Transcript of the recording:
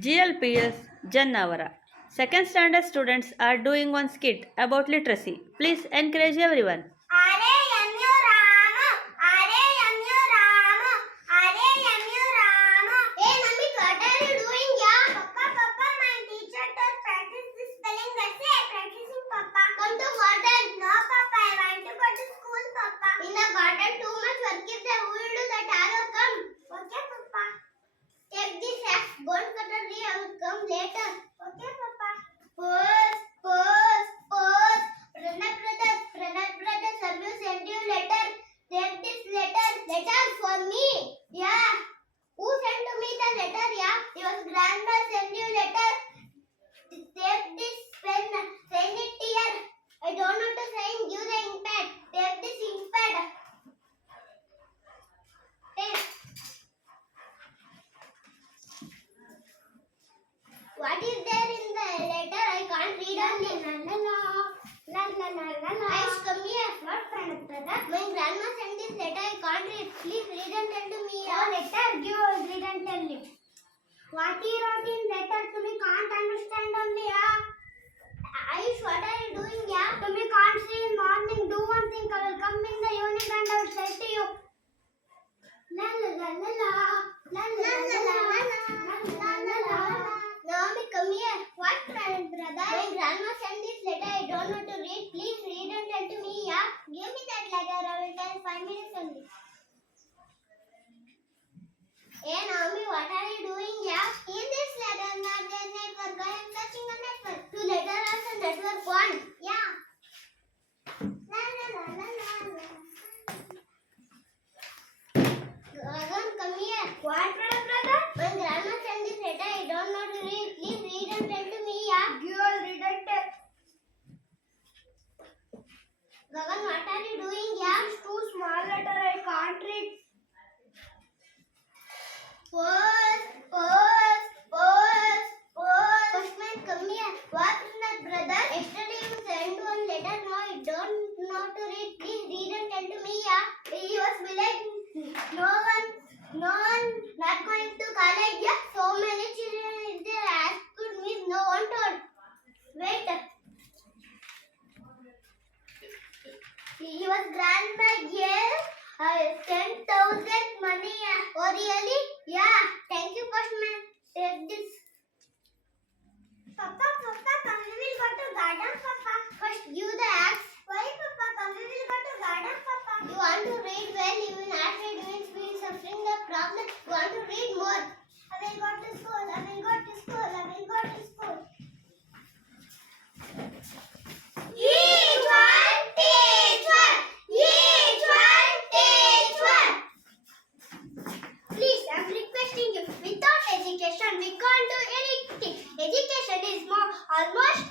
GLPS Jannavara. Second standard students are doing one skit about literacy. Please encourage everyone. Are Rama, Are Rama, Are Rama. Hey mummy, what are you doing? Yeah, Papa, my teacher told practice the spelling essay. Practicing, Papa. Come to garden. No, Papa, I want to go to school, Papa. In the garden, too much work is there. Who will do that? I will come. Okay, Papa. Take this axe. Don't cut a tree. I will come later. Okay, Papa. Pause. Pranat brothers, have you sent you letter? Take this letter for me. Yeah. Who sent to me the letter? Yeah. Your grandma sent you letter. Take this pen. Send it here. I don't know to sign. Give the ink pad. Take this ink pad. Take. What is there in the letter? I can't read only. Guys, come here. What, Pranat brother? My grandma sent this letter. I can't read. Please read and tell to me. Oh, letter. Give. Read and tell me. What he wrote in letter to me can't understand only. Yeah. Aish, what are you doing? Yeah. To me can't see in morning. Do one thing. I will come in the evening and I will say to you. La la la la la. La la la la la. Naomi, come here. What, Pranat brother? My grandma sent this letter. I don't know to read. Please read and tell to me. Yeah. Give me that letter. I will tell 5 minutes only. Hey Naomi, what are you doing? Yeah. In this letter, not their network. I am searching a network. To letter also network one. Yeah. La la la la la la. Gagan, come here. What, brother? My grandma sent this letter. I don't know to read. Please read and tell to me. Yeah. You all read and tell. Gagan, what are you doing? Yeah. This is too small letter. I can't read. Pause. Postman, come here. What, Pranat brother? Yesterday you sent one letter. No, I don't know to read. Please read and tell to me. Yeah. He was village. No one, not going to college. Yeah. So many children is there. Asked me, no one told. Wait. He was grandma. Yes. 10,000 money. Oh really? Yeah. Thank you, Postman. Take this. Papa, come we will go to garden, Papa. First give the axe. Why, Papa? Come we will go to garden, Papa. You want to read well, you will not read means we will suffering the problem. You want to read more. I will go to school. Each one teach one. Please, I'm requesting you. Without education, we can't do anything. Education is almost